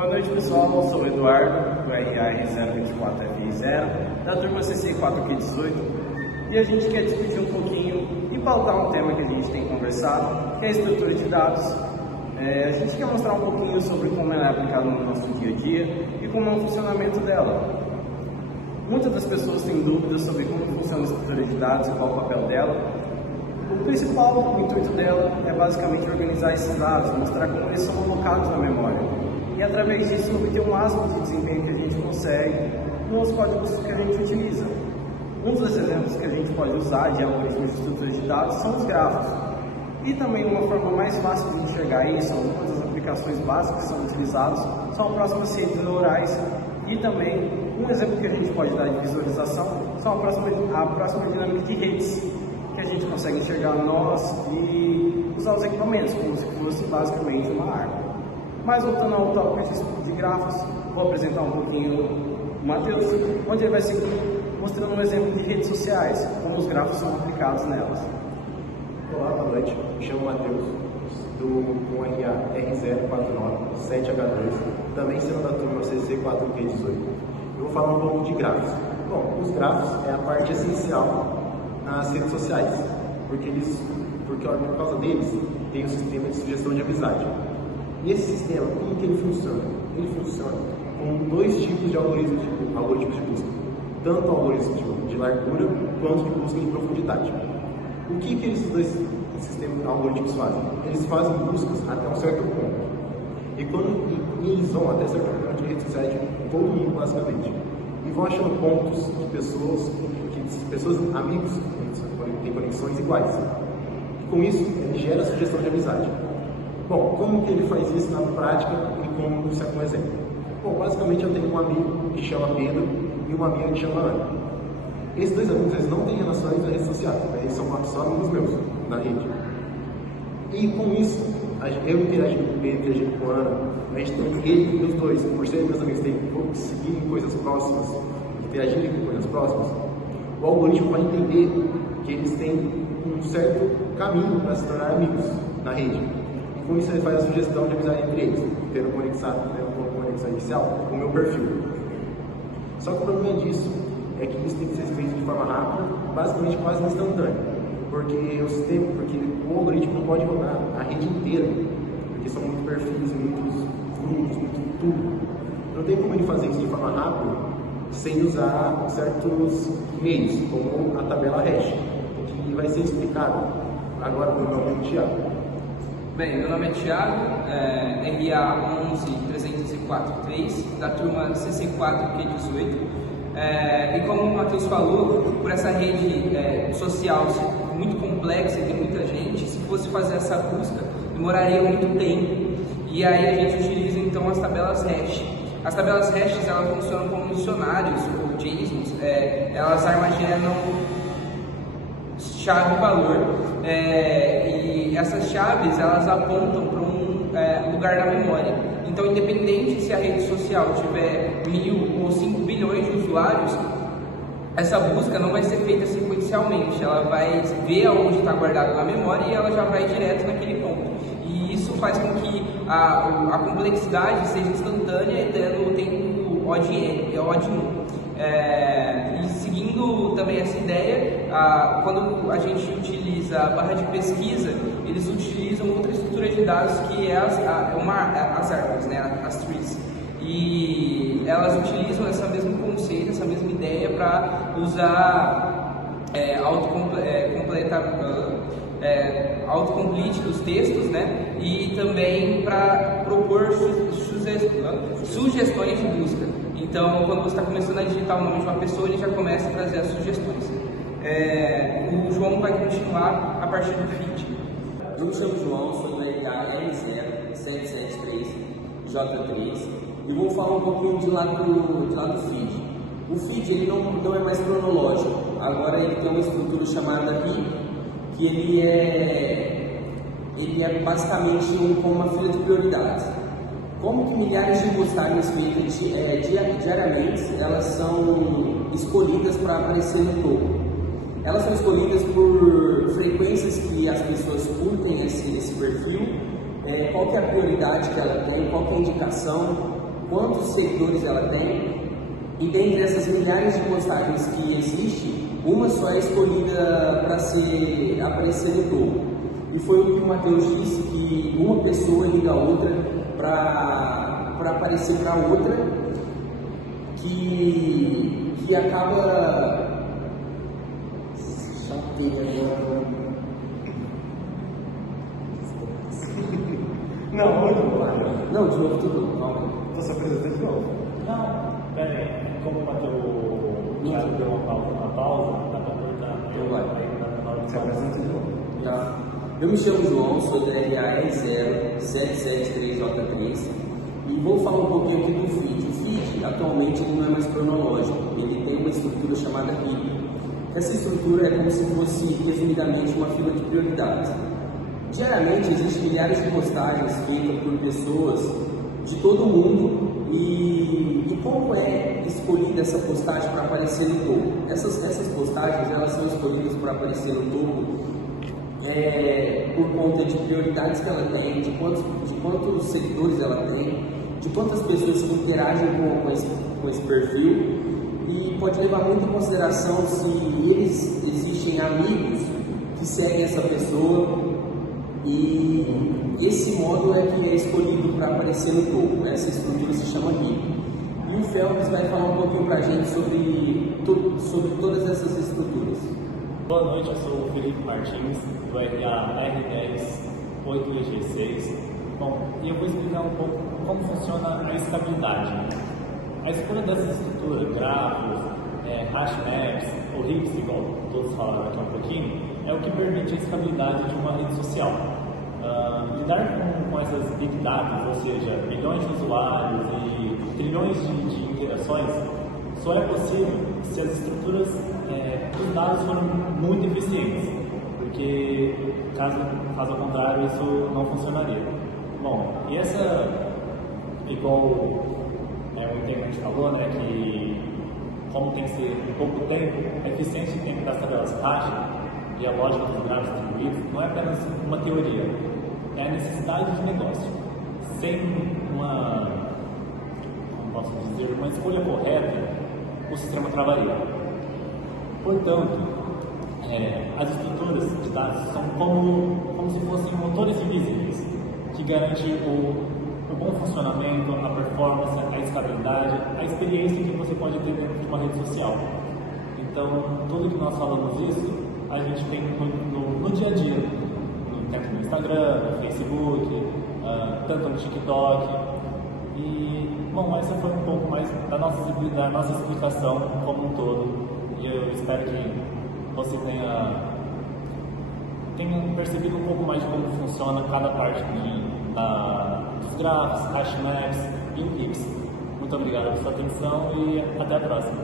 Boa noite, pessoal. Eu sou o Eduardo, do RAR024FI0, da turma CC4Q18, e a gente quer discutir um pouquinho e pautar um tema que a gente tem conversado, que é a estrutura de dados. A gente quer mostrar um pouquinho sobre como ela é aplicada no nosso dia a dia e como é o funcionamento dela. Muitas das pessoas têm dúvidas sobre como funciona a estrutura de dados e qual o papel dela. O principal intuito dela é basicamente organizar esses dados, mostrar como eles são alocados na memória e, através disso, obter o máximo de desempenho que a gente consegue nos códigos que a gente utiliza. Um dos exemplos que a gente pode usar de algoritmos de estrutura de dados são os grafos. E também uma forma mais fácil de enxergar isso, algumas das aplicações básicas que são utilizadas são próximas redes neurais, e também um exemplo que a gente pode dar de visualização são a próxima dinâmica de redes, que a gente consegue enxergar nós e usar os equipamentos como se fosse basicamente uma árvore. Mas voltando ao tópico de grafos, vou apresentar um pouquinho o Matheus, onde ele vai seguir mostrando um exemplo de redes sociais, como os grafos são aplicados nelas. Olá, boa noite. Me chamo Matheus, do RAR049-7H2, também sendo da turma CC4Q18. Eu vou falar um pouco de grafos. Bom, os grafos é a parte essencial nas redes sociais, porque por causa deles tem o sistema de sugestão de amizade. E esse sistema, como que ele funciona? Ele funciona com dois tipos de algoritmos de busca, tanto o algoritmo de largura quanto de busca em profundidade. O que esses dois algoritmos fazem? Eles fazem buscas até um certo ponto. E eles vão até certo ponto de redes sociais de todo mundo, basicamente. E vão achando pontos de pessoas, amigos, que têm conexões iguais. E com isso, ele gera a sugestão de amizade. Bom, como que ele faz isso na prática e como isso é um exemplo? Bom, basicamente eu tenho um amigo que chama Pedro e uma amiga que chama Ana. Esses dois amigos, eles não têm relações na rede social, eles são só amigos meus na rede. E com isso, eu interagindo com o Pedro, interagindo com a Ana, a gente tem ele e os dois, por serem meus amigos, seguirem coisas próximas, interagirem com coisas próximas, o algoritmo vai entender que eles têm um certo caminho para se tornar amigos na rede. E com isso ele faz a sugestão de amizade entre eles, tendo uma conexão inicial com o meu perfil. Só que o problema disso é que isso tem que ser feito de forma rápida, basicamente quase instantânea, porque o algoritmo não pode rodar a rede inteira, porque são muitos perfis, muitos grupos, muito tudo. Não tem como ele fazer isso de forma rápida sem usar certos meios, como a tabela hash, que vai ser explicado agora pelo meu amigo Thiago. Bem, meu nome é Thiago, RA11304-3, da turma CC4Q18. E como o Matheus falou, por essa rede social muito complexa e tem muita gente, se fosse fazer essa busca, demoraria muito tempo. E aí a gente utiliza então as tabelas hash. As tabelas hash elas funcionam como dicionários ou JSONs, elas armazenam chave e valor, e essas chaves elas apontam para um lugar na memória. Então, independente se a rede social tiver 1000 ou 5 bilhões de usuários, essa busca não vai ser feita sequencialmente, ela vai ver aonde está guardado na memória e ela já vai direto naquele ponto. E isso faz com que a complexidade seja instantânea e tendo o tempo ODN, OD1. E seguindo também essa ideia, quando a gente utiliza a barra de pesquisa, eles utilizam outra estrutura de dados que é as árvores, né, as trees. E elas utilizam esse mesmo conceito, essa mesma ideia para usar autocomplete dos textos, né, e também para propor sugestões de busca. Então, quando você está começando a digitar o nome de uma pessoa, ele já começa a trazer as sugestões. O João vai continuar a partir do feed. Eu me chamo João, sou do RAR0773J3 e vou falar um pouquinho de lá do feed. O feed ele não é mais cronológico, agora ele tem uma estrutura chamada heap, que ele é basicamente como uma fila de prioridades. Como que milhares de postagens feitas diariamente, elas são escolhidas para aparecer no topo. Elas são escolhidas por frequências que as pessoas curtem esse perfil, qual que é a prioridade que ela tem, qual que é a indicação, quantos seguidores ela tem, e dentre essas milhares de postagens que existem, uma só é escolhida para aparecer no topo. E foi o que o Matheus disse, que uma pessoa liga a outra para aparecer para outra, que acaba... Chatei agora. Não, muito bom. Não, de novo tudo, calma. Você apresenta de novo. Não, peraí, como bateu o Thiago deu uma pausa, dá pra cortar. Então vai. Você apresenta de novo. Tá. Eu me chamo João, sou da RAE0773J3 e vou falar um pouquinho aqui do feed. O feed, atualmente, ele não é mais cronológico, ele tem uma estrutura chamada HIP. Essa estrutura é como se fosse, resumidamente, uma fila de prioridades. Diariamente, existem milhares de postagens feitas por pessoas de todo o mundo e como é escolhida essa postagem para aparecer no topo? Essas postagens, elas são escolhidas para aparecer no topo por conta de prioridades que ela tem, de quantos seguidores ela tem, de quantas pessoas que interagem com esse perfil, e pode levar muito em consideração se existem amigos que seguem essa pessoa, e esse modo é que é escolhido para aparecer no topo. Essa estrutura se chama HIP. E o Felps vai falar um pouquinho para a gente sobre todas essas estruturas. Boa noite, eu sou o Felipe Martins, do RA-R10-8EG6. Bom, e eu vou explicar um pouco como funciona a escabilidade. A escolha dessa estrutura, grafos, hashmaps ou HIPs, igual todos falaram aqui um pouquinho, é o que permite a escabilidade de uma rede social. Lidar com essas big data, ou seja, milhões de usuários e trilhões de interações, só é possível se as estruturas dos dados forem muito eficientes, porque caso contrário isso não funcionaria. Bom, e essa, igual o internet falou, né, que como tem que ser em pouco tempo, a eficiência em tempo das tabelas caixa e a lógica dos gráficos distribuídos não é apenas uma teoria, é a necessidade de negócio. Sem uma escolha correta, o sistema travaria. Portanto, as estruturas de dados são como se fossem motores invisíveis, que garantem o bom funcionamento, a performance, a escalabilidade, a experiência que você pode ter dentro de uma rede social. Então, tudo que nós falamos isso, a gente tem no dia a dia, tanto no Instagram, no Facebook, tanto no TikTok. E, bom, essa foi um pouco mais da nossa explicação como um todo. E eu espero que você tenha percebido um pouco mais de como funciona cada parte dos grafos, hashmaps e o HIPs. Muito obrigado pela sua atenção e até a próxima.